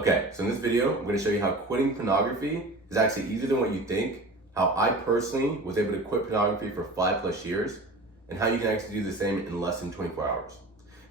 Okay, so in this video, I'm going to show you how quitting pornography is actually easier than what you think, how I personally was able to quit pornography for 5+ years, and how you can actually do the same in less than 24 hours.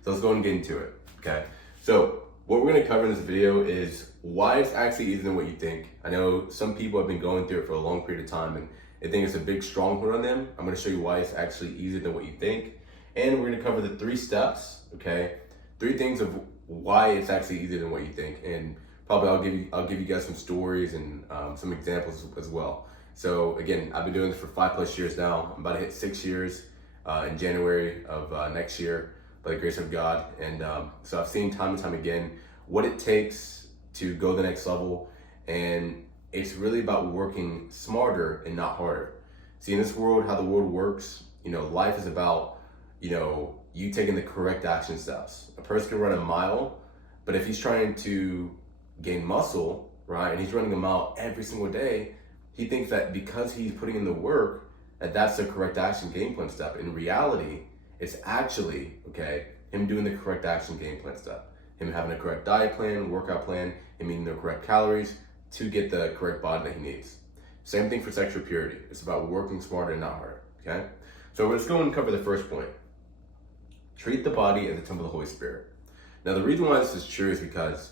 So let's go and get into it, okay? So what we're going to cover in this video is why it's actually easier than what you think. I know some people have been going through it for a long period of time and they think it's a big stronghold on them. I'm going to show you why it's actually easier than what you think. And we're going to cover the 3 steps, okay? 3 things of why it's actually easier than what you think, and probably I'll give you guys some stories and some examples as well. So again, I've been doing this for 5+ years now. I'm about to hit 6 years in January of next year by the grace of God, and so I've seen time and time again what it takes to go the next level, and it's really about working smarter and not harder. See, in this world, how the world works, life is about you taking the correct action steps. A person can run a mile, but if he's trying to gain muscle, right, and he's running a mile every single day, he thinks that because he's putting in the work, that that's the correct action game plan step. In reality, it's actually, him doing the correct action game plan step. Him having a correct diet plan, workout plan, him eating the correct calories to get the correct body that he needs. Same thing for sexual purity. It's about working smarter and not harder, okay? So let's go and cover the first point. Treat the body as a temple of the Holy Spirit. Now, the reason why this is true is because,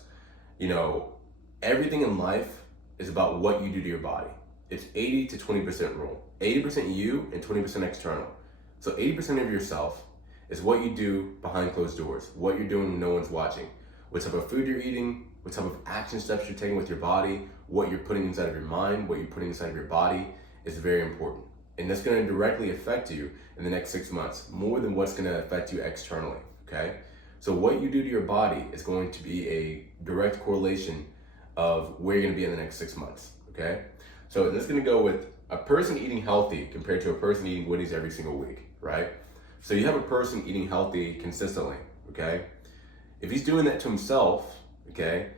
everything in life is about what you do to your body. It's 80 to 20% rule. 80% you and 20% external. So 80% of yourself is what you do behind closed doors, what you're doing when no one's watching, what type of food you're eating, what type of action steps you're taking with your body, what you're putting inside of your mind, what you're putting inside of your body is very important. And that's going to directly affect you in the next 6 months, more than what's going to affect you externally, okay? So what you do to your body is going to be a direct correlation of where you're going to be in the next 6 months, okay? So this is going to go with a person eating healthy compared to a person eating goodies every single week, right? So you have a person eating healthy consistently, okay? If he's doing that to himself, okay,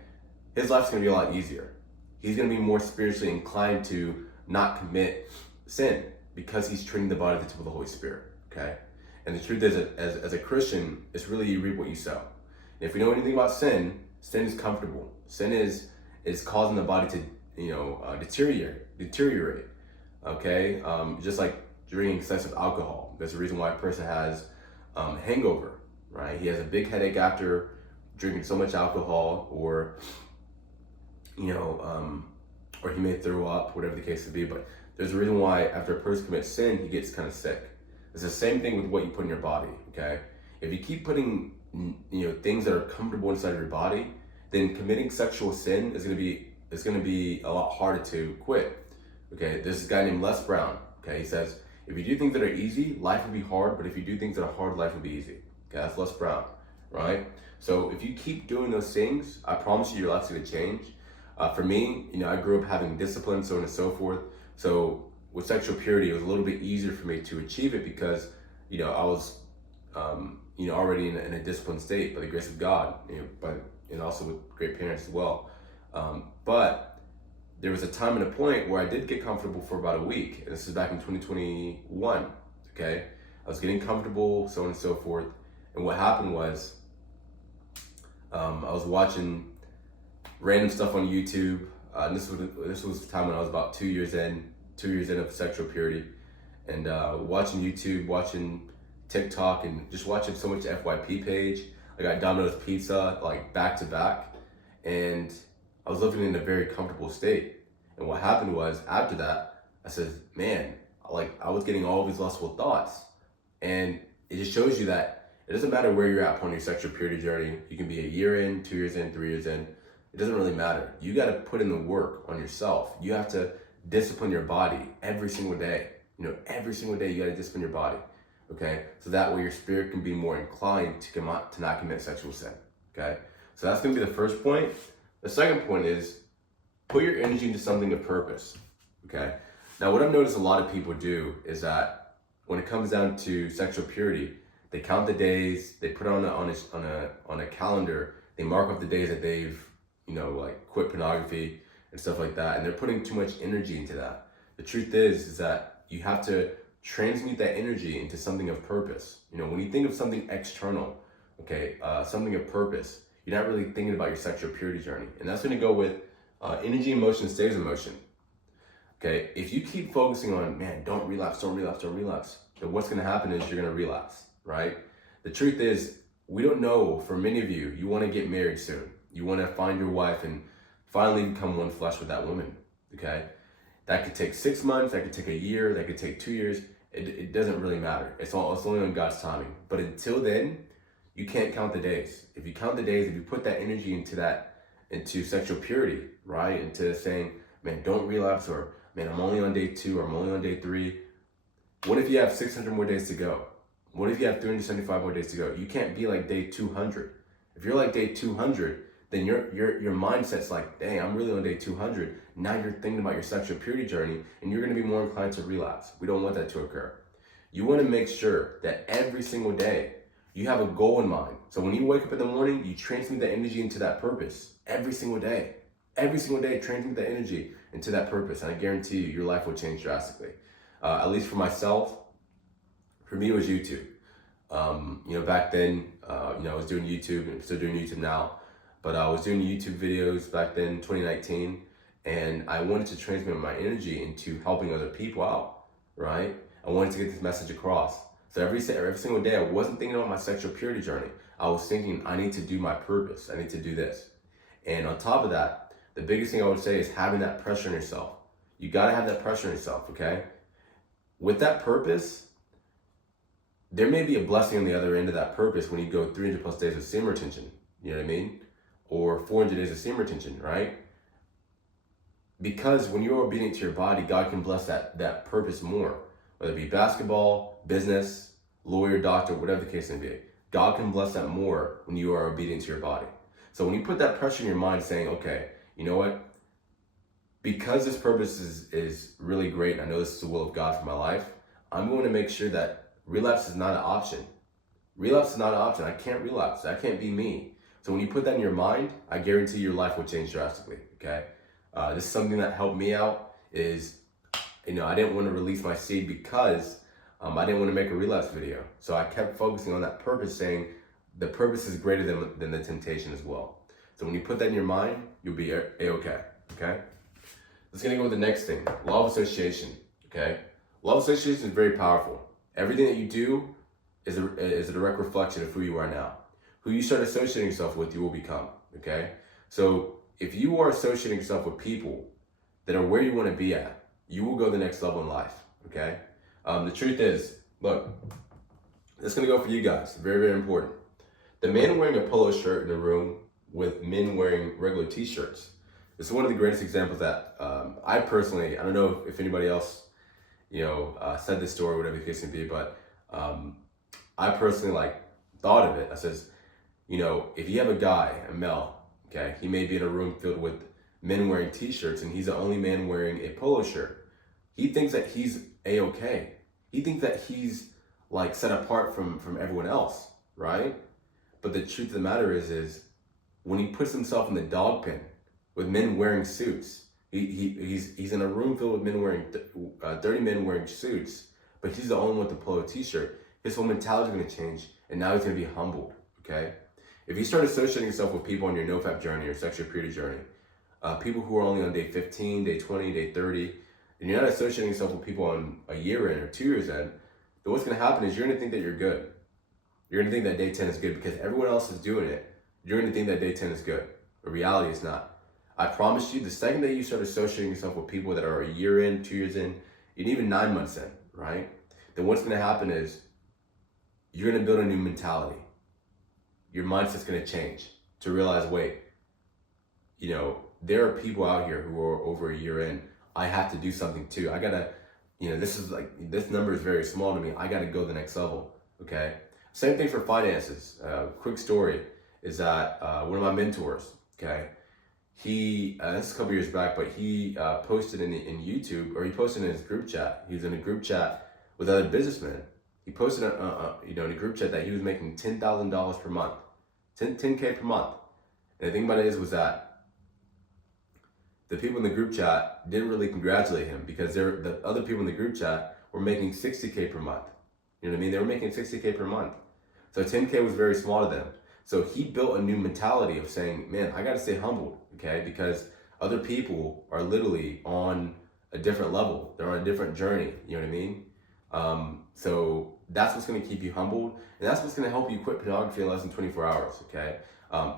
his life's going to be a lot easier. He's going to be more spiritually inclined to not commit sin, because he's treating the body as the temple of the Holy Spirit, okay? And the truth is, as a Christian, it's really you reap what you sow. And if we know anything about sin, sin is comfortable. Sin is causing the body to deteriorate, okay? Just like drinking excessive alcohol. There's a reason why a person has hangover, right? He has a big headache after drinking so much alcohol, or or he may throw up, whatever the case may be. But there's a reason why after a person commits sin, he gets kind of sick. It's the same thing with what you put in your body, okay? If you keep putting, things that are comfortable inside of your body, then committing sexual sin is going to be a lot harder to quit, okay? There's this guy named Les Brown, okay? He says, if you do things that are easy, life will be hard, but if you do things that are hard, life will be easy. Okay, that's Les Brown, right? So if you keep doing those things, I promise you your life's going to change. For me, I grew up having discipline, so on and so forth. So with sexual purity, it was a little bit easier for me to achieve it because, I was, already in a disciplined state by the grace of God, and also with great parents as well. But there was a time and a point where I did get comfortable for about a week. And this is back in 2021, okay? I was getting comfortable, so on and so forth. And what happened was, I was watching random stuff on YouTube. And this was the time when I was about 2 years in of sexual purity, and watching YouTube, watching TikTok, and just watching so much FYP page. I got Domino's Pizza like back to back, and I was living in a very comfortable state. And what happened was, after that, I said, man, I was getting all these lustful thoughts, and it just shows you that it doesn't matter where you're at on your sexual purity journey. You can be a year in, 2 years in, 3 years in. It doesn't really matter. You got to put in the work on yourself. You have to discipline your body every single day. Every single day you got to discipline your body, okay? So that way your spirit can be more inclined to not commit sexual sin, okay? So that's going to be the first point. The second point is put your energy into something of purpose, okay? Now, what I've noticed a lot of people do is that when it comes down to sexual purity, they count the days, they put it on a calendar, they mark off the days that they've quit pornography and stuff like that, and they're putting too much energy into that. The truth is that you have to transmute that energy into something of purpose. When you think of something external, something of purpose, you're not really thinking about your sexual purity journey. And that's going to go with energy in motion stays in motion. Okay, if you keep focusing on, man, don't relapse, don't relapse, don't relapse, then what's going to happen is you're going to relapse, right? The truth is, we don't know, for many of you, you want to get married soon. You want to find your wife and finally become one flesh with that woman, okay? That could take 6 months, that could take a year, that could take 2 years. It doesn't really matter. It's only on God's timing. But until then, you can't count the days. If you count the days, if you put that energy into sexual purity, right? Into saying, man, don't relapse, or man, I'm only on day 2, or I'm only on day 3. What if you have 600 more days to go? What if you have 375 more days to go? You can't be like day 200. If you're like day 200, then your mindset's like, dang, I'm really on day 200. Now you're thinking about your sexual purity journey, and you're going to be more inclined to relapse. We don't want that to occur. You want to make sure that every single day you have a goal in mind. So when you wake up in the morning, you transmit that energy into that purpose every single day. Every single day, transmit that energy into that purpose, and I guarantee you, your life will change drastically. At least for myself, for me, it was YouTube. Back then, I was doing YouTube, and I'm still doing YouTube now. But I was doing YouTube videos back then, 2019, and I wanted to transmit my energy into helping other people out, right? I wanted to get this message across. So every single day, I wasn't thinking about my sexual purity journey. I was thinking, I need to do my purpose. I need to do this. And on top of that, the biggest thing I would say is having that pressure on yourself. You gotta have that pressure on yourself, okay? With that purpose, there may be a blessing on the other end of that purpose when you go 300 plus days of semen retention. You know what I mean? Or 400 days of semen retention, right? Because when you're obedient to your body, God can bless that purpose more. Whether it be basketball, business, lawyer, doctor, whatever the case may be. God can bless that more when you are obedient to your body. So when you put that pressure in your mind saying, okay, you know what? Because this purpose is really great, and I know this is the will of God for my life, I'm going to make sure that relapse is not an option. Relapse is not an option. I can't relapse. That can't be me. So when you put that in your mind, I guarantee your life will change drastically, okay? This is something that helped me out is, I didn't want to release my seed because I didn't want to make a relapse video. So I kept focusing on that purpose, saying the purpose is greater than the temptation as well. So when you put that in your mind, you'll be A-okay, okay? Let's go with the next thing, law of association, okay? Law of association is very powerful. Everything that you do is a direct reflection of who you are now. Who you start associating yourself with, you will become, okay? So if you are associating yourself with people that are where you want to be at, you will go the next level in life, okay? The truth is, look, it's going to go for you guys, very, very important. The man wearing a polo shirt in a room with men wearing regular t-shirts. This is one of the greatest examples that I personally, I don't know if anybody else, said this story, whatever the case may be, but I personally thought of it. I says, if you have a guy, a male, okay, he may be in a room filled with men wearing t-shirts and he's the only man wearing a polo shirt. He thinks that he's A-okay. He thinks that he's set apart from everyone else, right? But the truth of the matter is when he puts himself in the dog pen with men wearing suits, he's in a room filled with men wearing, 30 men wearing suits, but he's the only one with the polo t-shirt. His whole mentality is going to change, and now he's going to be humbled, okay? If you start associating yourself with people on your NoFap journey or sexual purity journey, people who are only on day 15, day 20, day 30, and you're not associating yourself with people on a year in or 2 years in, then what's going to happen is you're going to think that you're good. You're going to think that day 10 is good because everyone else is doing it. You're going to think that day 10 is good. But reality is not. I promise you, the second that you start associating yourself with people that are a year in, 2 years in, and even 9 months in, right? Then what's going to happen is you're going to build a new mentality. Your mindset's going to change to realize, wait, there are people out here who are over a year in. I have to do something too. I got to, this number is very small to me. I got to go the next level, okay? Same thing for finances. Quick story is that one of my mentors, okay, this is a couple years back, but he posted in YouTube, or he posted in his group chat. He was in a group chat with other businessmen. He posted, in a group chat that he was making $10,000 per month, 10K per month. And the thing about it was that the people in the group chat didn't really congratulate him because the other people in the group chat were making 60K per month. You know what I mean? They were making 60K per month. So 10K was very small to them. So he built a new mentality of saying, man, I got to stay humbled, okay? Because other people are literally on a different level. They're on a different journey, you know what I mean? So that's what's going to keep you humbled, and that's what's going to help you quit pornography in less than 24 hours, okay?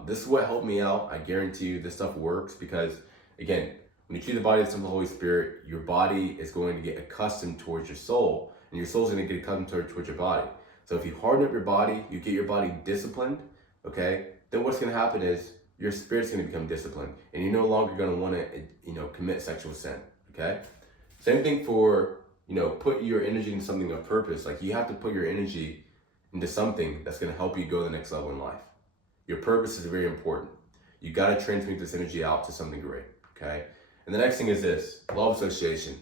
This is what helped me out. I guarantee you this stuff works because, again, when you treat the body as the Holy Spirit, your body is going to get accustomed towards your soul, and your soul's going to get accustomed towards your body. So if you harden up your body, you get your body disciplined, okay, then what's going to happen is your spirit's going to become disciplined, and you're no longer going to want to, commit sexual sin, okay? Same thing for, put your energy into something of purpose. Like, you have to put your energy into something that's going to help you go to the next level in life. Your purpose is very important. You got to transmute this energy out to something great, okay? And the next thing is this, law of association.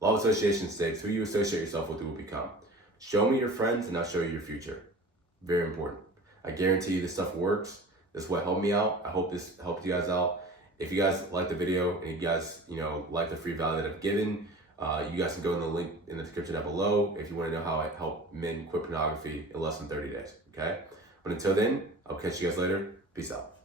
Law of association states, who you associate yourself with, you will become. Show me your friends and I'll show you your future. Very important. I guarantee you this stuff works. This is what helped me out. I hope this helped you guys out. If you guys like the video and you guys, like the free value that I've given, you guys can go in the link in the description down below if you want to know how I help men quit pornography in less than 30 days, okay? But until then, I'll catch you guys later. Peace out.